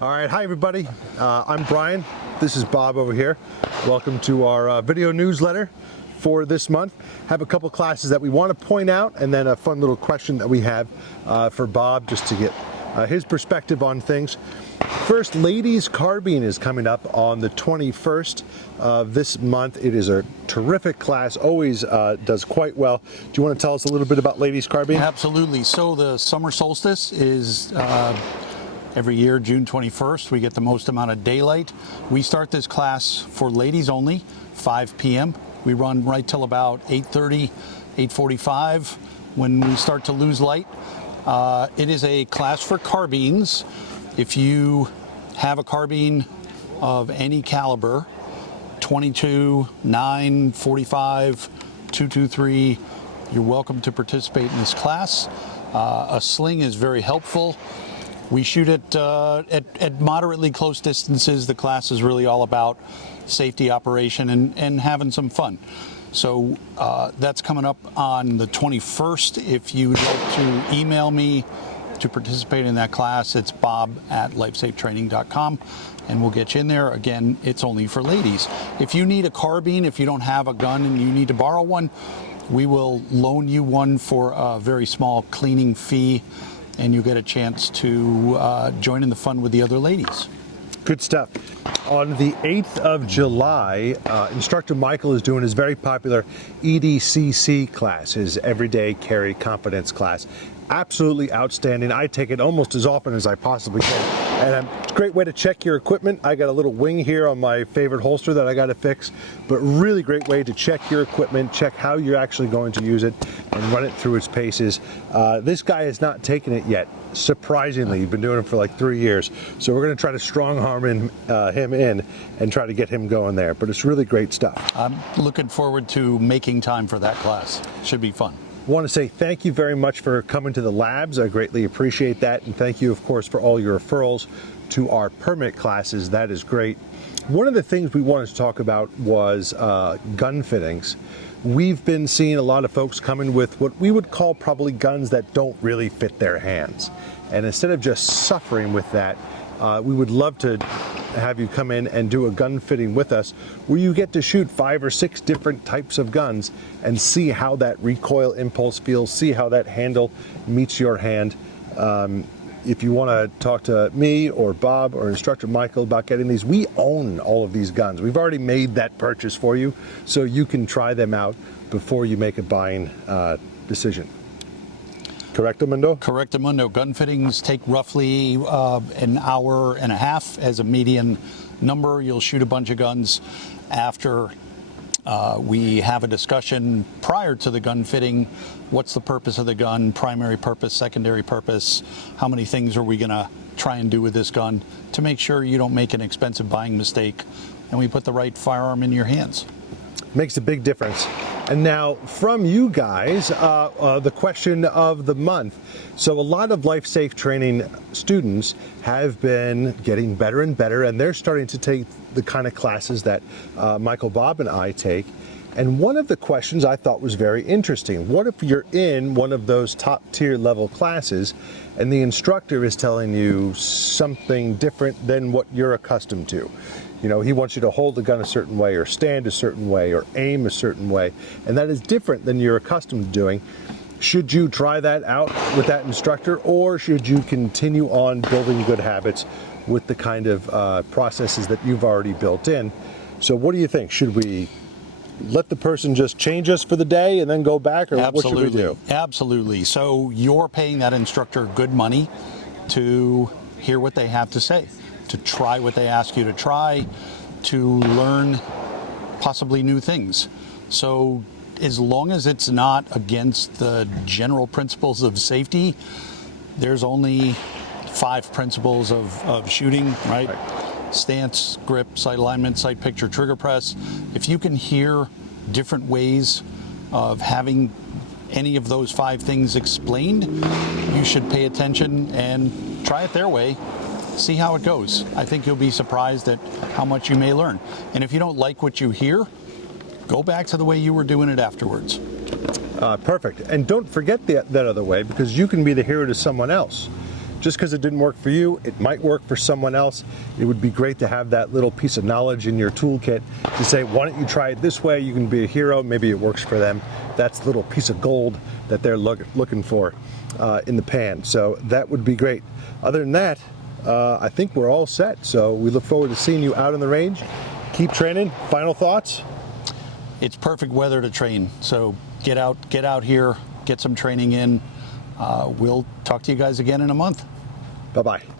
All right, hi everybody. I'm Brian. This is Bob over here. Welcome to our video newsletter for this month. Have a couple classes that we want to point out, and then a fun little question that we have for Bob just to get his perspective on things. First, ladies carbine is coming up on the 21st of this month. It is a terrific class, always does quite well. Do you want to tell us a little bit about ladies carbine? Absolutely. So the summer solstice is every year, June 21st. We get the most amount of daylight. We start this class for ladies only, 5 p.m. We run right till about 8:30, 8:45 when we start to lose light. It is a class for carbines. If you have a carbine of any caliber, 22, 9, 45, 223, you're welcome to participate in this class. A sling is very helpful. We shoot at moderately close distances. The class is really all about safety, operation, and having some fun. So that's coming up on the 21st. If you'd like to email me to participate in that class, it's bob@lifesafetraining.com, and we'll get you in there. Again, it's only for ladies. If you need a carbine, if you don't have a gun and you need to borrow one, we will loan you one for a very small cleaning fee, and you get a chance to join in the fun with the other ladies. Good stuff. On the 8th of July, Instructor Michael is doing his very popular EDCC class, his Everyday Carry Confidence class. Absolutely outstanding. I take it almost as often as I possibly can. And it's a great way to check your equipment. I got a little wing here on my favorite holster that I got to fix, but really great way to check your equipment, check how you're actually going to use it, and run it through its paces. This guy has not taken it yet. Surprisingly, you've been doing it for like 3 years. So we're going to try to strong arm him in and try to get him going there. But it's really great stuff. I'm looking forward to making time for that class. Should be fun. I want to say thank you very much for coming to the labs. I greatly appreciate that. And thank you, of course, for all your referrals to our permit classes. That is great. One of the things we wanted to talk about was gun fittings. We've been seeing a lot of folks coming with what we would call probably guns that don't really fit their hands. And instead of just suffering with that, we would love to have you come in and do a gun fitting with us where you get to shoot 5 or 6 different types of guns and see how that recoil impulse feels, see how that handle meets your hand. If you want to talk to me or Bob or Instructor Michael about getting these, we own all of these guns. We've already made that purchase for you, so you can try them out before you make a buying decision. Correctamundo? Correctamundo. Gun fittings take roughly an hour and a half as a median number. You'll shoot a bunch of guns after we have a discussion prior to the gun fitting. What's the purpose of the gun? Primary purpose, secondary purpose? How many things are we going to try and do with this gun to make sure you don't make an expensive buying mistake and we put the right firearm in your hands? Makes a big difference. And now from you guys, the question of the month. So a lot of life safe training students have been getting better and better, and they're starting to take the kind of classes that Michael, Bob, and I take. And one of the questions I thought was very interesting. What if you're in one of those top tier level classes and the instructor is telling you something different than what you're accustomed to? You know, he wants you to hold the gun a certain way or stand a certain way or aim a certain way, and that is different than you're accustomed to doing. Should you try that out with that instructor, or should you continue on building good habits with the kind of processes that you've already built in? So what do you think? Should we let the person just change us for the day and then go back, or what should we do? Absolutely. So you're paying that instructor good money to hear what they have to say, to try what they ask you to try, to learn possibly new things. So as long as it's not against the general principles of safety, there's only 5 principles of shooting, right? Stance, grip, sight alignment, sight picture, trigger press. If you can hear different ways of having any of those 5 things explained, you should pay attention and try it their way. See how it goes. I think you'll be surprised at how much you may learn. And if you don't like what you hear, go back to the way you were doing it afterwards. Perfect. And don't forget that other way, because you can be the hero to someone else. just because it didn't work for you, it might work for someone else. It would be great to have that little piece of knowledge in your toolkit to say, why don't you try it this way? You can be a hero. Maybe it works for them. That's the little piece of gold that they're looking for in the pan. So that would be great. Other than that, I think we're all set. So we look forward to seeing you out on the range. Keep training. Final thoughts? It's perfect weather to train. So get out here, get some training in. We'll talk to you guys again in a month. Bye-bye.